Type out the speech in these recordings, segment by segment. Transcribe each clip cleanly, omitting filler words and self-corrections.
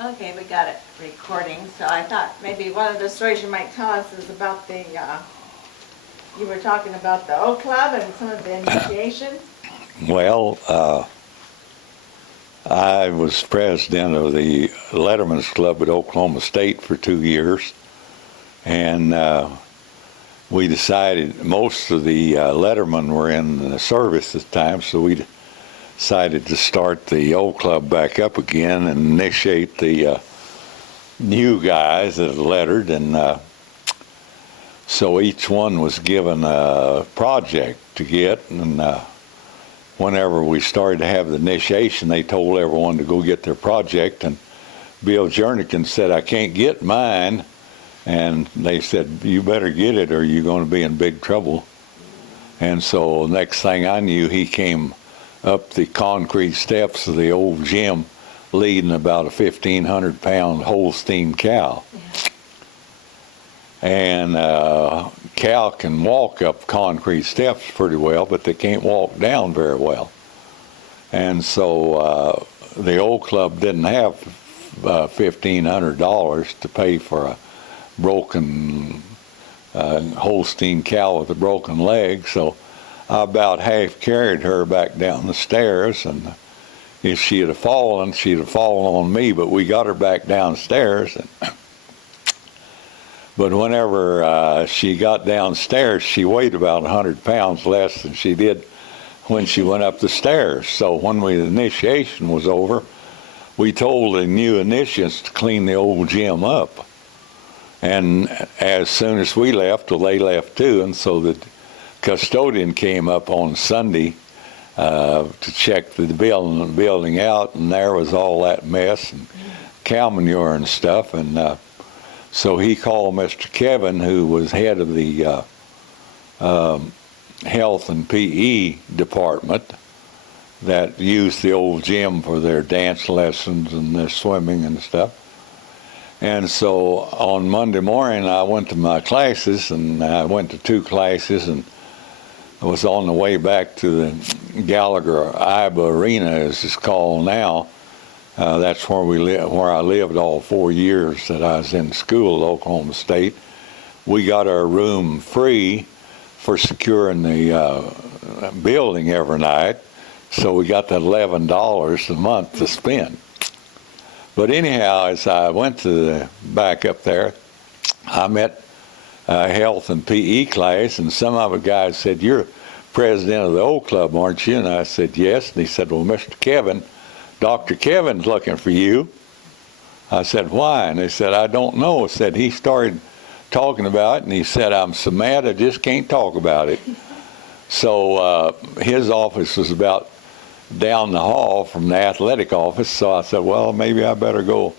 Okay, we got it recording, so I thought maybe one of the stories you might tell us is about you were talking about the O Club and some of the initiation. Well, I was president of the Letterman's Club at Oklahoma State for 2 years, and we decided most of the Lettermen were in the service at the time, so we decided to start the old club back up again and initiate the new guys that lettered, and so each one was given a project to get, and whenever we started to have the initiation, they told everyone to go get their project, and Bill Jernigan said, I can't get mine, and they said, you better get it or you're going to be in big trouble. And so next thing I knew, he came up the concrete steps of the old gym leading about a 1,500-pound Holstein cow. And cow can walk up concrete steps pretty well, but they can't walk down very well. And so the old club didn't have $1,500 to pay for a broken Holstein cow with a broken leg, so I about half carried her back down the stairs, and if she had fallen, she'd have fallen on me, but we got her back downstairs. But whenever she got downstairs, she weighed about 100 pounds less than she did when she went up the stairs. So when the initiation was over, we told the new initiates to clean the old gym up. And as soon as we left, well, they left too, and so the custodian came up on Sunday to check the building out, and there was all that mess and cow manure and stuff, and so he called Mr. Kevin, who was head of the health and PE department that used the old gym for their dance lessons and their swimming and stuff. And so on Monday morning, I went to my classes, and I went to 2 classes, and I was on the way back to the Gallagher Iba Arena, as it's called now. That's where I lived all 4 years that I was in school at Oklahoma State. We got our room free for securing the building every night, so we got that $11 a month to spend. But anyhow, as I went to the back up there, I met a health and PE class, and some of the guys said, you're president of the old club, aren't you? And I said, yes. And he said, well, Mr. Kevin, Dr. Kevin's looking for you. I said, why? And they said, I don't know. I said, he started talking about it, and he said, I'm so mad I just can't talk about it. So his office was about down the hall from the athletic office, so I said, well, maybe I better go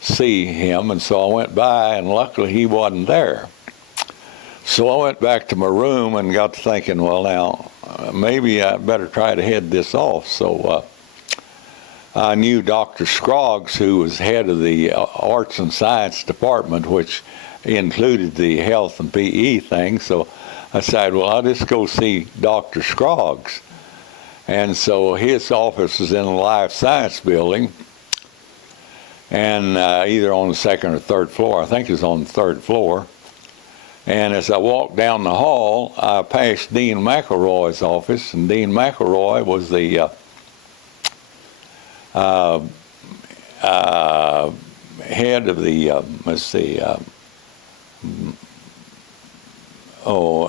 see him. And so I went by, and luckily he wasn't there. So I went back to my room and got to thinking, well, now, maybe I better try to head this off. So I knew Dr. Scroggs, who was head of the arts and science department, which included the health and PE thing. So I said, well, I'll just go see Dr. Scroggs. And so his office was in the life science building, and either on the 2nd or 3rd floor. I think it was on the 3rd floor. And as I walked down the hall, I passed Dean McElroy's office, and Dean McElroy was the head of the,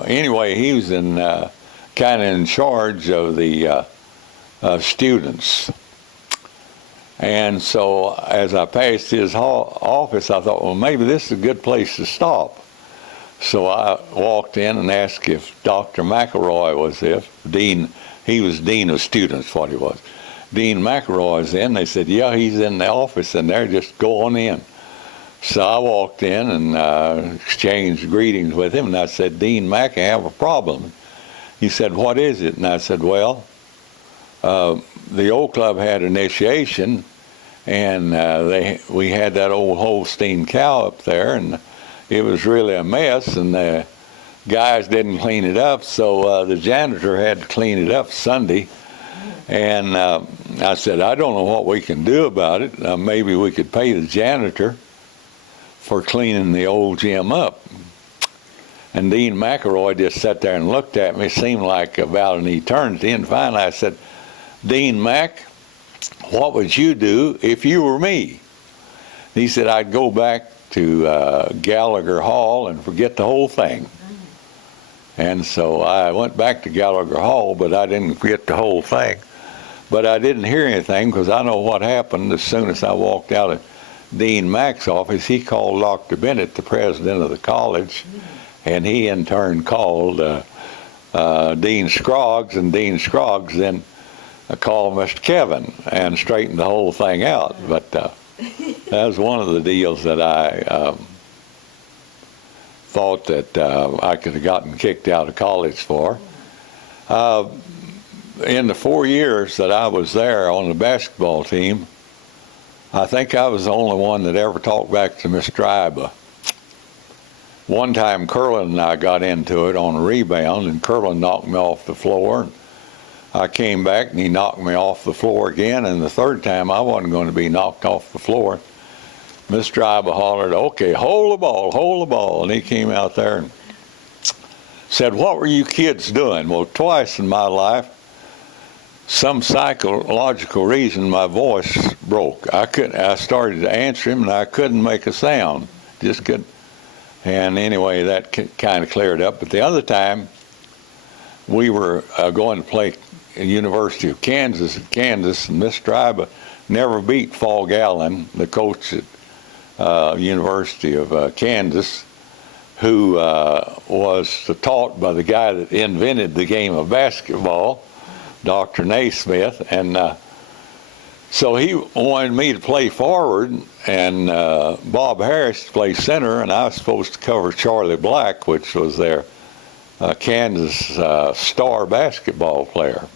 anyway, he was in kind of in charge of the students. And so as I passed his office, I thought, well, maybe this is a good place to stop. So I walked in and asked if Dr. McElroy was there. He was dean of students, what he was. Dean McElroy's in. They said, yeah, he's in the office in there, just go on in. So I walked in and exchanged greetings with him, and I said, Dean Mack, I have a problem. He said, what is it? And I said, well, the old club had initiation, and we had that old Holstein cow up there, and it was really a mess, and the guys didn't clean it up, so the janitor had to clean it up Sunday, And I said, I don't know what we can do about it. Maybe we could pay the janitor for cleaning the old gym up. And Dean McElroy just sat there and looked at me. It seemed like about an eternity. And finally I said, Dean Mac, what would you do if you were me? He said, I'd go back to Gallagher Hall and forget the whole thing. And so I went back to Gallagher Hall, but I didn't forget the whole thing. But I didn't hear anything because I know what happened. As soon as I walked out of Dean Mack's office, he called Dr. Bennett, the president of the college, and he in turn called Dean Scroggs, and Dean Scroggs then called Mr. Kevin and straightened the whole thing out. But that was one of the deals that I thought that I could have gotten kicked out of college for. In the 4 years that I was there on the basketball team, I think I was the only one that ever talked back to Mr. Iba. One time Curlin and I got into it on a rebound, and Curlin knocked me off the floor. I came back and he knocked me off the floor again, and the third time I wasn't going to be knocked off the floor. Mr. Iba hollered, okay, hold the ball, and he came out there and said, what were you kids doing? Well, twice in my life, some psychological reason, my voice broke. I started to answer him and I couldn't make a sound, just couldn't. And anyway, that kind of cleared up. But the other time, we were going to play at University of Kansas and Mr. Iba never beat Fog Allen, the coach at University of Kansas, who was taught by the guy that invented the game of basketball, Dr. Naismith. And so he wanted me to play forward and Bob Harris to play center, and I was supposed to cover Charlie Black, which was their Kansas star basketball player.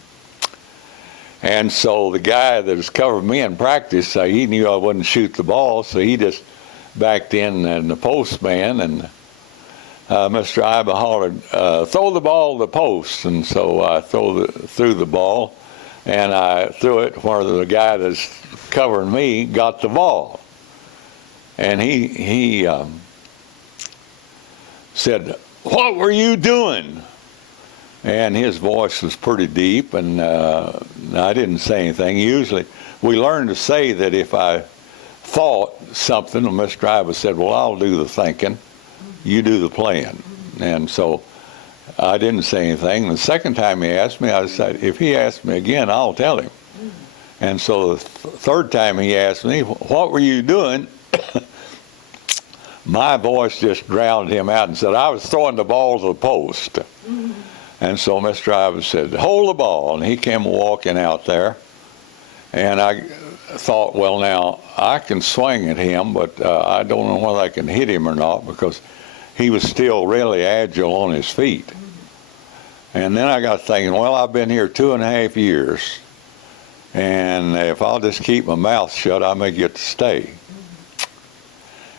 And so the guy that was covering me in practice, he knew I wouldn't shoot the ball, so he just backed in the post man, and Mr. Iba hollered, throw the ball to the post. And so I threw the ball, and I threw it where the guy that's covering me got the ball. And he said, what were you doing? And his voice was pretty deep, and I didn't say anything. Usually, we learned to say that if I thought something, and Mr. Iba said, well, I'll do the thinking, you do the playing. And so I didn't say anything. The second time he asked me, I said, if he asks me again, I'll tell him. And so the third time he asked me, what were you doing? My voice just drowned him out and said, I was throwing the ball to the post. And so Mr. Iba said, hold the ball. And he came walking out there. And I thought, well, now, I can swing at him, but I don't know whether I can hit him or not, because he was still really agile on his feet. And then I got thinking, well, I've been here 2.5 years, and if I'll just keep my mouth shut, I may get to stay.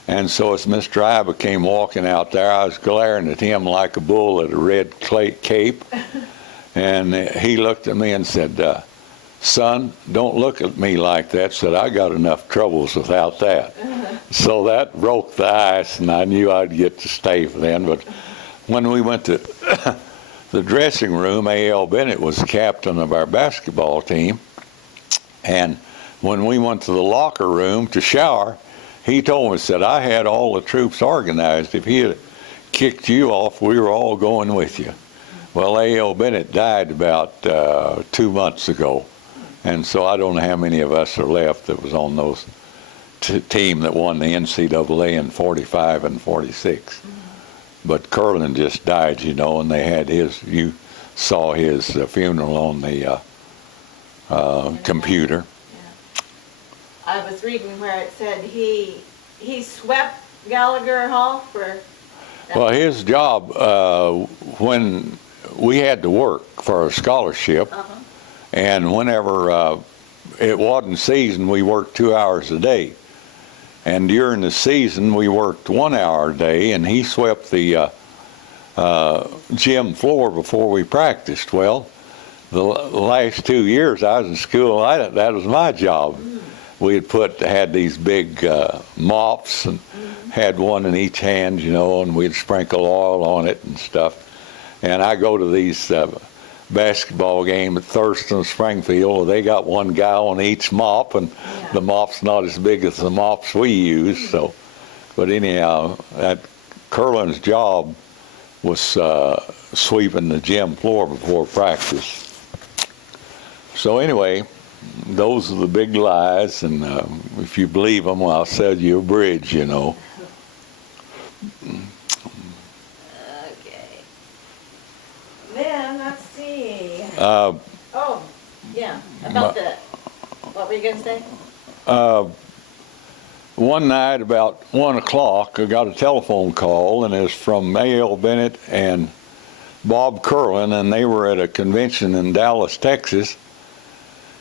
And so as Mr. Iba came walking out there, I was glaring at him like a bull at a red cape. And he looked at me and said, son, don't look at me like that. Said, I got enough troubles without that. So that broke the ice, and I knew I'd get to stay then. But when we went to the dressing room, A.L. Bennett was the captain of our basketball team. And when we went to the locker room to shower, he told me, said, I had all the troops organized. If he had kicked you off, we were all going with you. Well, A.L. Bennett died about 2 months ago. And so I don't know how many of us are left that was on those team that won the NCAA in 45 and 46. But Curlin just died, you know, and they had you saw his funeral on the computer. I was reading where it said he swept Gallagher Hall for... Well, his job, when we had to work for a scholarship, and whenever it wasn't season, we worked 2 hours a day. And during the season, we worked 1 hour a day, and he swept the gym floor before we practiced. Well, the last 2 years I was in school, that was my job. We had these big mops and had one in each hand, and we'd sprinkle oil on it and stuff. And I go to these basketball game at Thurston Springfield. They got one guy on each mop, and the mop's not as big as the mops we use. So, but anyhow, that Curlin's job was sweeping the gym floor before practice. So anyway, those are the big lies, and if you believe them, well, I'll sell you a bridge, Okay. Then, let's see. About what were you going to say? One night about 1 o'clock, I got a telephone call, and it was from A.L. Bennett and Bob Curlin, and they were at a convention in Dallas, Texas.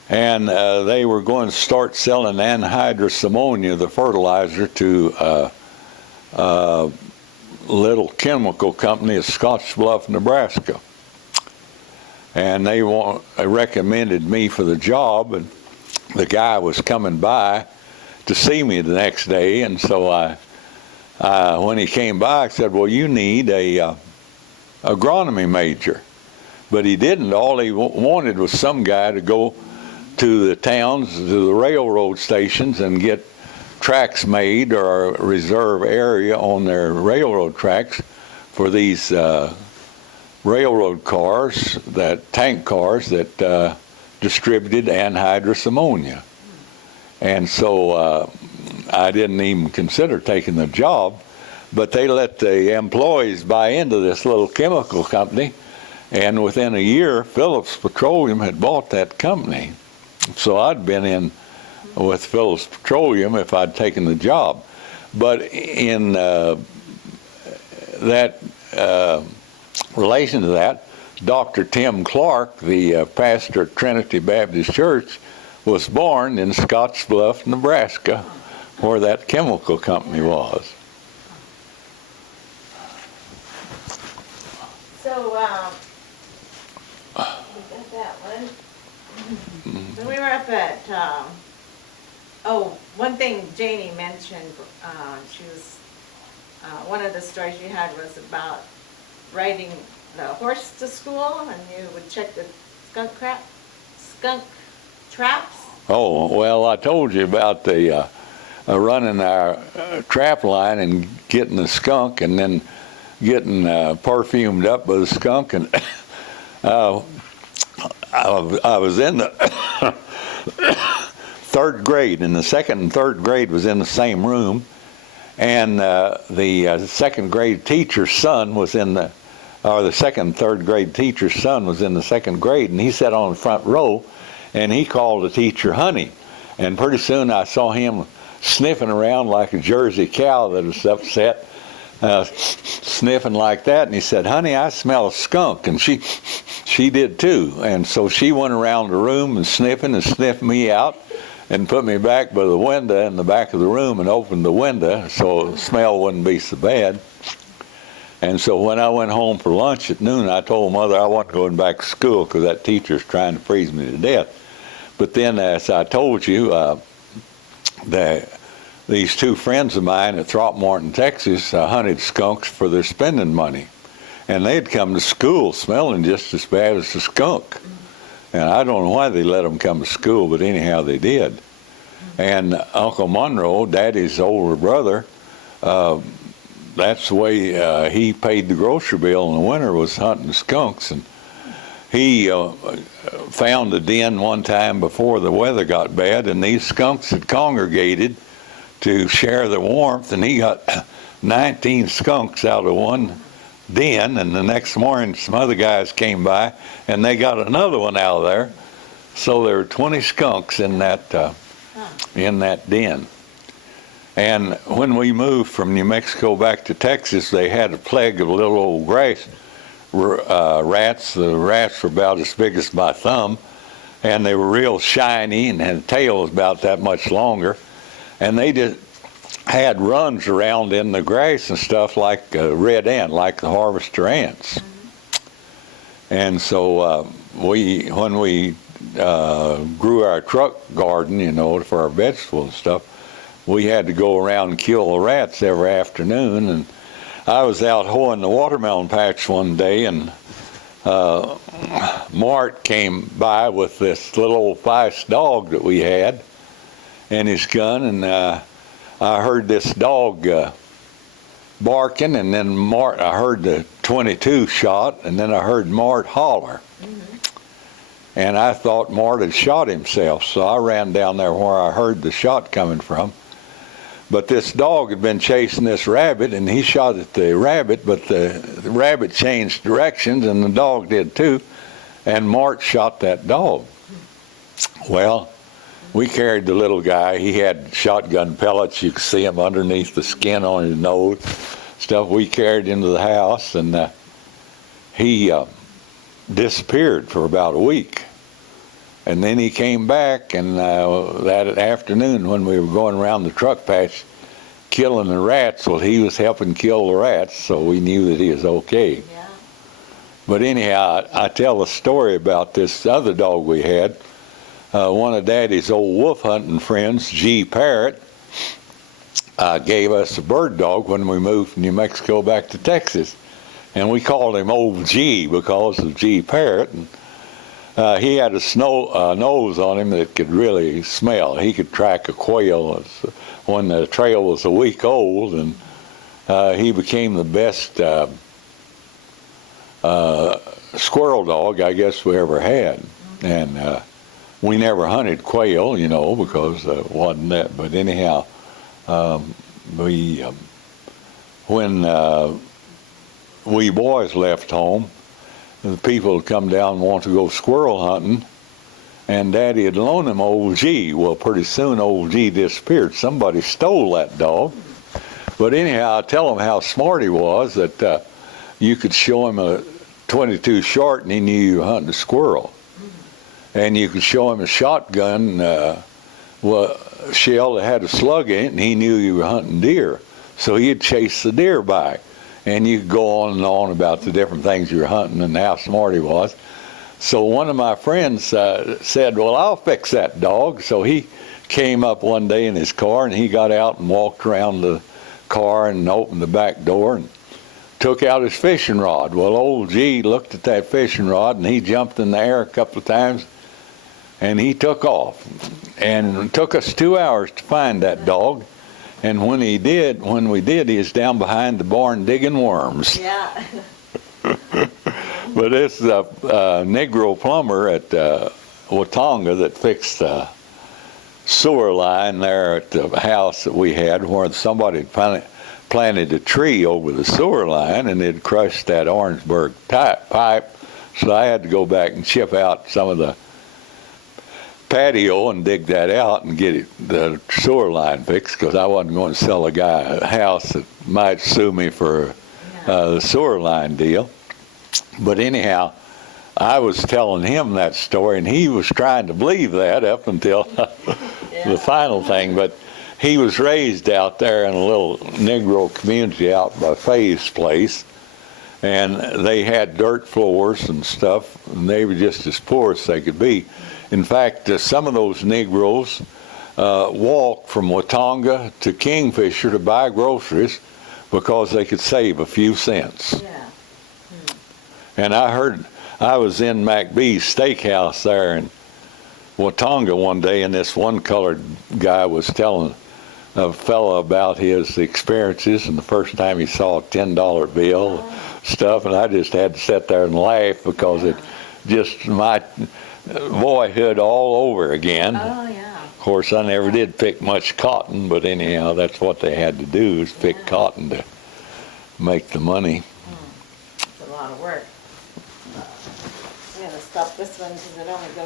And they were going to start selling anhydrous ammonia, the fertilizer, to a little chemical company in Scottsbluff, Nebraska. And they recommended me for the job, and the guy was coming by to see me the next day. And so when he came by, I said, well, you need a agronomy major. But he didn't. All he wanted was some guy to go to the towns, to the railroad stations, and get tracks made, or a reserve area on their railroad tracks for these railroad cars, tank cars that distributed anhydrous ammonia. And so I didn't even consider taking the job, but they let the employees buy into this little chemical company, and within a year, Phillips Petroleum had bought that company. So I'd been in with Phillips Petroleum if I'd taken the job. But in that relation to that, Dr. Tim Clark, the pastor at Trinity Baptist Church, was born in Scottsbluff, Nebraska, where that chemical company was. So, we got that one. When we were up at, one thing Janie mentioned, she was, one of the stories she had was about riding the horse to school, and you would check the skunk traps. Oh, well, I told you about the running our trap line and getting the skunk, and then getting perfumed up by the skunk. And I was in the third grade, and the second and third grade was in the same room, and the second grade teacher's son was the second and third grade teacher's son was in the second grade, and he sat on the front row, and he called the teacher honey, and pretty soon I saw him sniffing around like a Jersey cow that was upset, sniffing like that, and he said, honey, I smell a skunk. And she did too, and so she went around the room and sniffed me out and put me back by the window in the back of the room and opened the window so the smell wouldn't be so bad. And so when I went home for lunch at noon, I told Mother I wasn't going back to school because that teacher's trying to freeze me to death. But then, as I told you, these two friends of mine at Throckmorton, Texas, hunted skunks for their spending money. And they'd come to school smelling just as bad as the skunk. And I don't know why they let them come to school, but anyhow they did. And Uncle Monroe, Daddy's older brother, that's the way he paid the grocery bill in the winter, was hunting skunks. And he found a den one time before the weather got bad, and these skunks had congregated to share the warmth, and he got 19 skunks out of one den, and the next morning some other guys came by and they got another one out of there. So there were 20 skunks in that den. And when we moved from New Mexico back to Texas, they had a plague of little old grass rats. The rats were about as big as my thumb, and they were real shiny and had tails about that much longer. And they just had runs around in the grass and stuff like red ant, like the harvester ants. And so when we grew our truck garden, you know, for our vegetables and stuff, we had to go around and kill the rats every afternoon. And I was out hoeing the watermelon patch one day, and Mart came by with this little old feist dog that we had and his gun, and I heard this dog barking, and then I heard the 22 shot, and then I heard Mart holler. And I thought Mart had shot himself, so I ran down there where I heard the shot coming from. But this dog had been chasing this rabbit, and he shot at the rabbit, but the rabbit changed directions, and the dog did too, and Mart shot that dog. Well, we carried the little guy. He had shotgun pellets. You could see him underneath the skin on his nose. Stuff we carried into the house, and he disappeared for about a week. And then he came back, and that afternoon when we were going around the truck patch killing the rats, well, he was helping kill the rats, so we knew that he was okay. Yeah. But anyhow, I tell a story about this other dog we had. One of Daddy's old wolf hunting friends, G. Parrott, gave us a bird dog when we moved from New Mexico back to Texas. And we called him Old G because of G. Parrott. And, he had a nose on him that could really smell. He could track a quail when the trail was a week old, and he became the best squirrel dog I guess we ever had. And we never hunted quail, you know, because it wasn't that. But anyhow, when we boys left home, the people would come down and want to go squirrel hunting, and Daddy had loaned him Old G. Well, pretty soon Old G disappeared. Somebody stole that dog. But anyhow, I tell him how smart he was, that you could show him a 22 short and he knew you were hunting a squirrel. And you could show him a shotgun shell that had a slug in it, and he knew you were hunting deer. So he'd chase the deer back. And you could go on and on about the different things you were hunting and how smart he was. So one of my friends said, well, I'll fix that dog. So he came up one day in his car, and he got out and walked around the car and opened the back door and took out his fishing rod. Well, Old G looked at that fishing rod, and he jumped in the air a couple of times, and he took off. And it took us 2 hours to find that dog. And when we did, he was down behind the barn digging worms. Yeah. But it's a Negro plumber at Watonga that fixed the sewer line there at the house that we had, where somebody had planted a tree over the sewer line, and it crushed that Orangeburg pipe. So I had to go back and chip out some of the patio and dig that out and get the sewer line fixed, because I wasn't going to sell a guy a house that might sue me for the sewer line deal. But anyhow, I was telling him that story, and he was trying to believe that up until the final thing. But he was raised out there in a little Negro community out by Faye's place, and they had dirt floors and stuff, and they were just as poor as they could be. In fact, some of those Negroes walked from Watonga to Kingfisher to buy groceries because they could save a few cents. Yeah. And I was in McBee's steakhouse there in Watonga one day, and this one colored guy was telling a fellow about his experiences and the first time he saw a $10 bill stuff, and I just had to sit there and laugh because it just my boyhood all over again. Oh, yeah. Of course, I never did pick much cotton, but anyhow, that's what they had to do, is pick cotton to make the money. It's a lot of work. I'm going to stop this one because it only goes